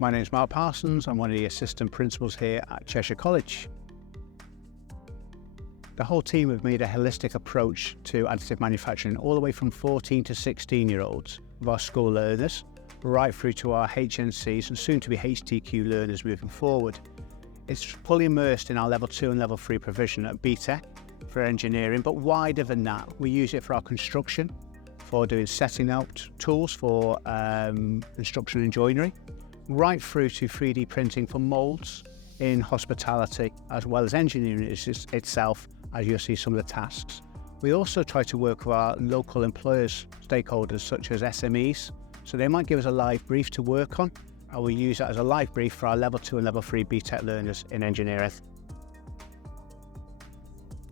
My name is Mark Parsons. I'm one of the assistant principals here at Cheshire College. The whole team have made a holistic approach to additive manufacturing, all the way from 14 to 16-year-olds of our school learners, right through to our HNCs and soon to be HTQ learners moving forward. It's fully immersed in our level 2 and level 3 provision at BTEC for engineering, but wider than that. We use it for our construction, for doing setting out tools for construction and joinery, right through to 3D printing for moulds in hospitality, as well as engineering itself, as you'll see some of the tasks. We also try to work with our local employers, stakeholders such as SMEs, so they might give us a live brief to work on, and we use that as a live brief for our level 2 and level 3 BTEC learners in engineering.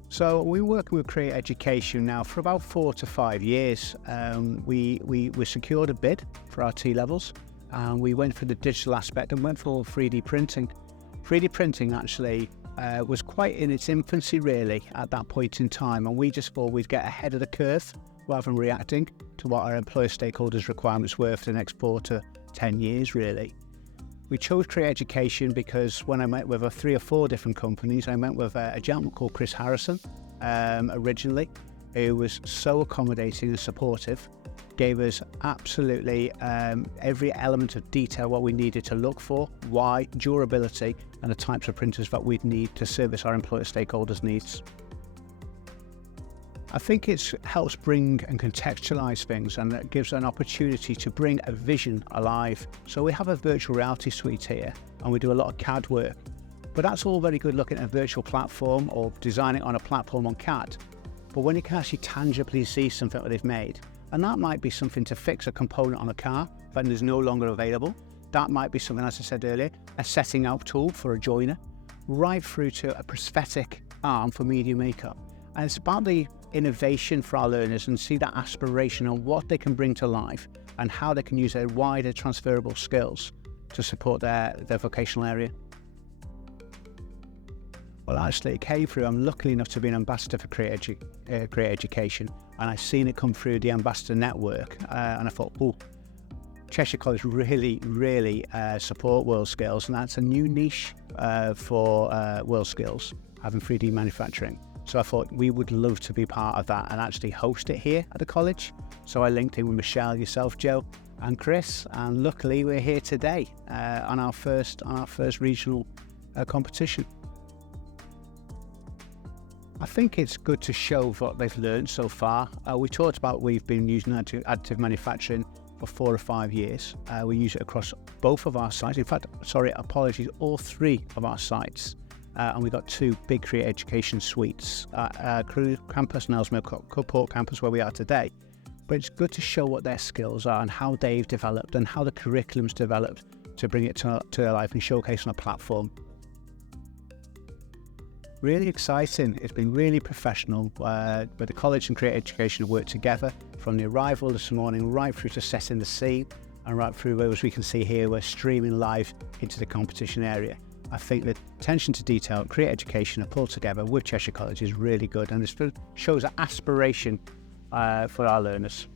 So we're working with Create Education now for about 4 to 5 years. We secured a bid for our T-levels, and we went for the digital aspect and went for 3D printing. 3D printing actually was quite in its infancy really at that point in time, and we just thought we'd get ahead of the curve rather than reacting to what our employer stakeholders' requirements were for the next 4 to 10 years really. We chose Create Education because when I met with 3 or 4 different companies, I met with a gentleman called Chris Harrison originally, who was so accommodating and supportive, gave us absolutely every element of detail what we needed to look for, why, durability, and the types of printers that we'd need to service our employer stakeholders' needs. I think it helps bring and contextualize things, and it gives an opportunity to bring a vision alive. So we have a virtual reality suite here, and we do a lot of CAD work, but that's all very good looking at a virtual platform or designing on a platform on CAD. But when you can actually tangibly see something that they've made, and that might be something to fix a component on a car that is no longer available. That might be something, as I said earlier, a setting out tool for a joiner, right through to a prosthetic arm for media makeup. And it's about the innovation for our learners and see that aspiration on what they can bring to life and how they can use their wider transferable skills to support their vocational area. Well, actually, it came through. I'm lucky enough to be an ambassador for Create Education, and I've seen it come through the ambassador network, and I thought, oh, Cheshire College really support WorldSkills, and that's a new niche for WorldSkills, having 3D manufacturing. So I thought we would love to be part of that and actually host it here at the college. So I linked in with Michelle, yourself, Joe, and Chris, and luckily we're here today on our first regional competition. I think it's good to show what they've learned so far. We talked about we've been using additive manufacturing for 4 or 5 years. We use it across both of our sites. In fact, all 3 of our sites. And we've got 2 big Create Education suites, Crewe Campus and Ellesmere Court Campus, where we are today. But it's good to show what their skills are and how they've developed and how the curriculum's developed to bring it to life and showcase on a platform. Really exciting. It's been really professional, where the college and Create Education have worked together from the arrival this morning right through to setting the scene, and right through, as we can see here, we're streaming live into the competition area. I think the attention to detail Create Education are pulled together with Cheshire College is really good, and it shows an aspiration for our learners.